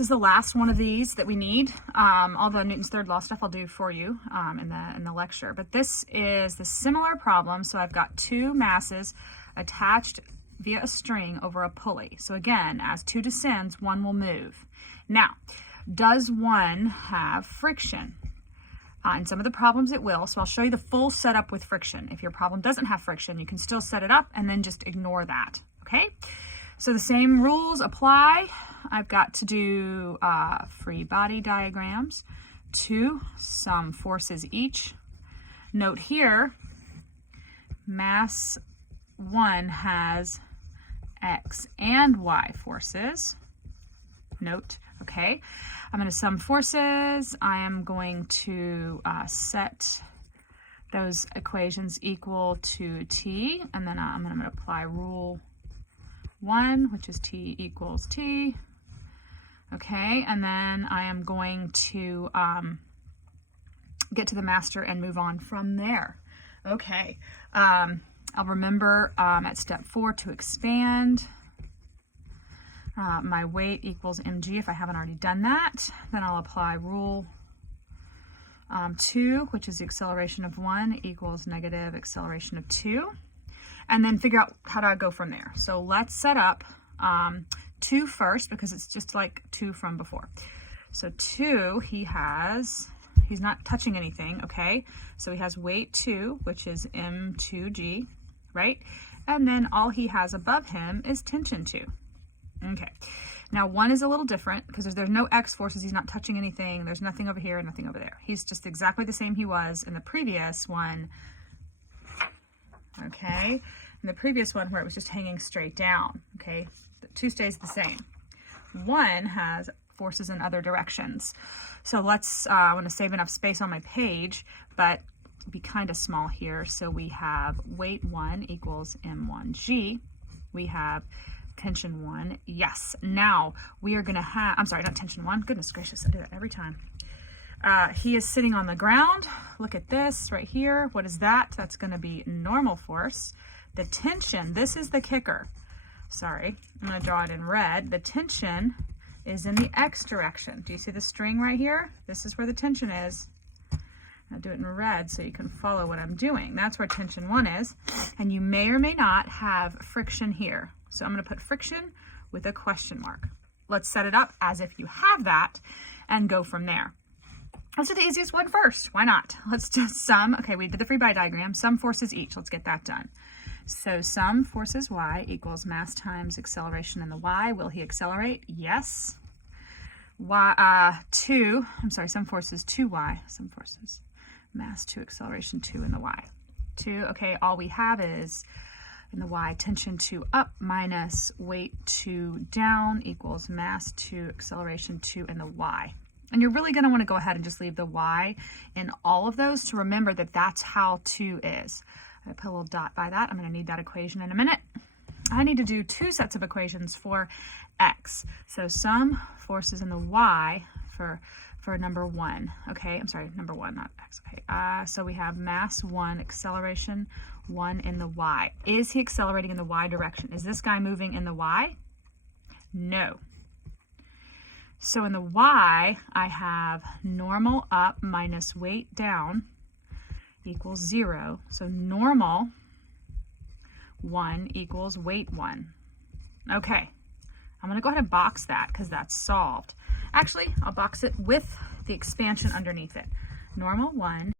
is the last one of these that we need. All the Newton's third law stuff I'll do for you in the lecture. But this is the similar problem. So I've got two masses attached via a string over a pulley. So again, as two descends, one will move. Now, does one have friction? In some of the problems it will, so I'll show you the full setup with friction. If your problem doesn't have friction, you can still set it up and then just ignore that, okay? So the same rules apply. I've got to do free body diagrams, two, some forces each. Note here, mass 1 has X and Y forces. Note, okay? I'm going to sum forces. I am going to set those equations equal to T, and then I'm going to apply rule 1, which is T equals T. Okay, and then I am going to get to the master and move on from there. Okay, I'll remember at step 4 to expand. My weight equals mg if I haven't already done that. Then I'll apply rule 2, which is the acceleration of 1 equals negative acceleration of 2. And then figure out how to go from there. So let's set up 2 first, because it's just like 2 from before. So 2, he's not touching anything, okay? So he has weight 2, which is m2g, right? And then all he has above him is tension 2. Okay, now 1 is a little different because there's no X forces. He's not touching anything. There's nothing over here and nothing over there. He's just exactly the same he was in the previous one. Okay, in the previous one where it was just hanging straight down. Okay, the 2 stays the same. 1 has forces in other directions. So let's, I want to save enough space on my page, but be kind of small here. So we have weight 1 equals m1g. We have tension 1, yes. Now we are going to have, I'm sorry, not tension 1. Goodness gracious, I do that every time. He is sitting on the ground. Look at this right here. What is that? That's going to be normal force. The tension, this is the kicker. Sorry, I'm going to draw it in red. The tension is in the X direction. Do you see the string right here? This is where the tension is. I'll do it in red so you can follow what I'm doing. That's where tension 1 is. And you may or may not have friction here. So I'm going to put friction with a question mark. Let's set it up as if you have that and go from there. Let's do the easiest one first. Why not? Let's just sum. Okay, we did the free body diagram. Sum forces each. Let's get that done. So sum forces y equals mass times acceleration in the y. Will he accelerate? Yes. Sum forces 2y. Sum forces mass 2 acceleration 2 in the y. 2, okay, all we have is in the y, tension 2 up minus weight 2 down equals mass 2 acceleration 2 in the y. And you're really going to want to go ahead and just leave the y in all of those to remember that that's how 2 is. I put a little dot by that. I'm going to need that equation in a minute. I need to do 2 sets of equations for x. So sum forces in the y for number 1. Okay, I'm sorry, number 1, not x. Okay, so we have mass 1, acceleration 1 in the y. Is he accelerating in the y direction? Is this guy moving in the y? No. So in the y, I have normal up minus weight down equals 0. So normal 1 equals weight 1. Okay, I'm going to go ahead and box that because that's solved. Actually, I'll box it with the expansion underneath it. Normal 1